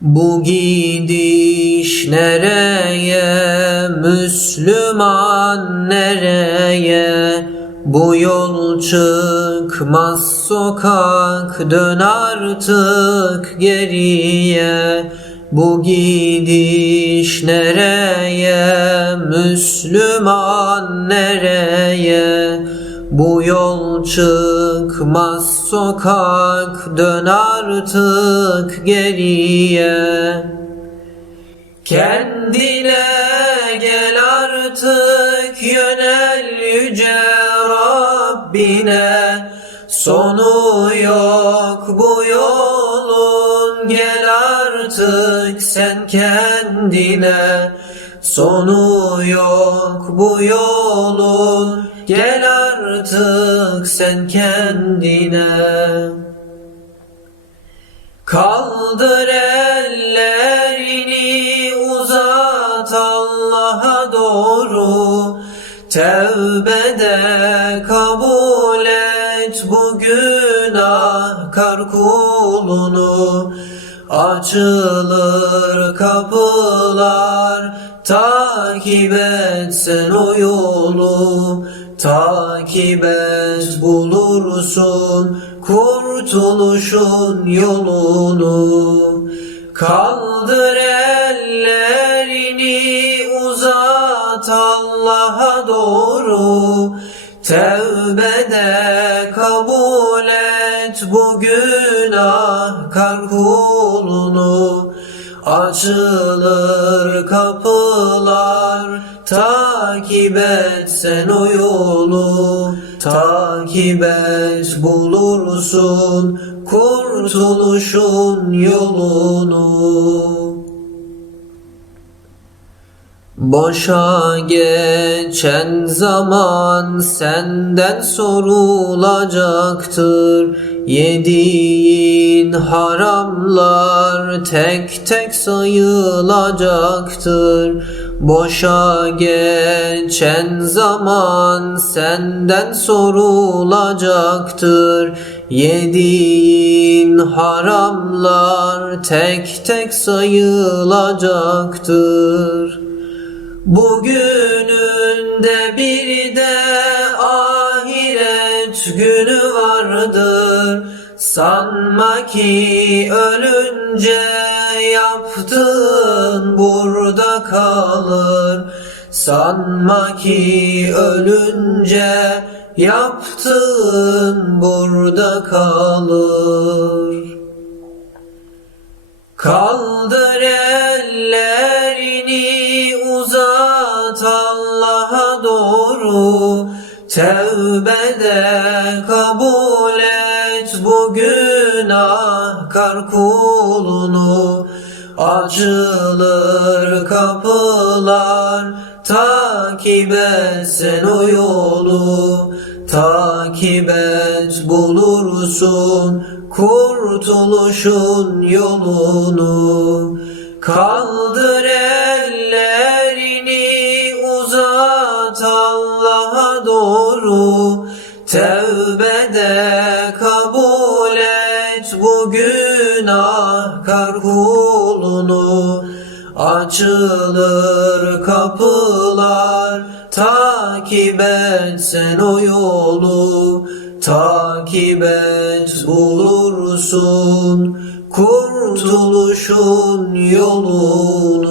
Bu gidiş nereye, Müslüman nereye? Bu yol çıkmaz sokak, dön artık geriye. Bu gidiş nereye, Müslüman nereye? Bu yol çıkmaz sokak, dön artık geriye. Kendine gel artık yönel yüce Rabbine Sonu yok bu yolun gel artık sen kendine Sonu yok bu yolun gel artık sen kendine. Kaldır ellerini uzat Allah'a doğru. Tevbede kabul et bu günahkar kulunu Açılır kapılar takip et sen o yolu Takip et bulursun kurtuluşun yolunu. Kaldır ellerini uzat Allah'a doğru. Tevbede kabul et bu günahkar kulunu Açılır kapılar Takip et sen o yolu Takip et bulursun Kurtuluşun yolunu Boşa geçen zaman senden sorulacaktır. Yediğin haramlar tek tek sayılacaktır. Boşa geçen zaman senden sorulacaktır. Yediğin haramlar tek tek sayılacaktır Bugününde bir de ahiret günü vardır. Sanma ki ölünce yaptığın burada kalır. Sanma ki ölünce yaptığın burada kalır. Kaldır ellerini Tevbede kabul et bu günahkar kulunu. Açılır kapılar takip et sen o yolu. Takip et bulursun kurtuluşun yolunu. Kaldır bu günahkar kulunu Açılır kapılar. Takip et sen o yolu Takip et bulursun. Kurtuluşun yolunu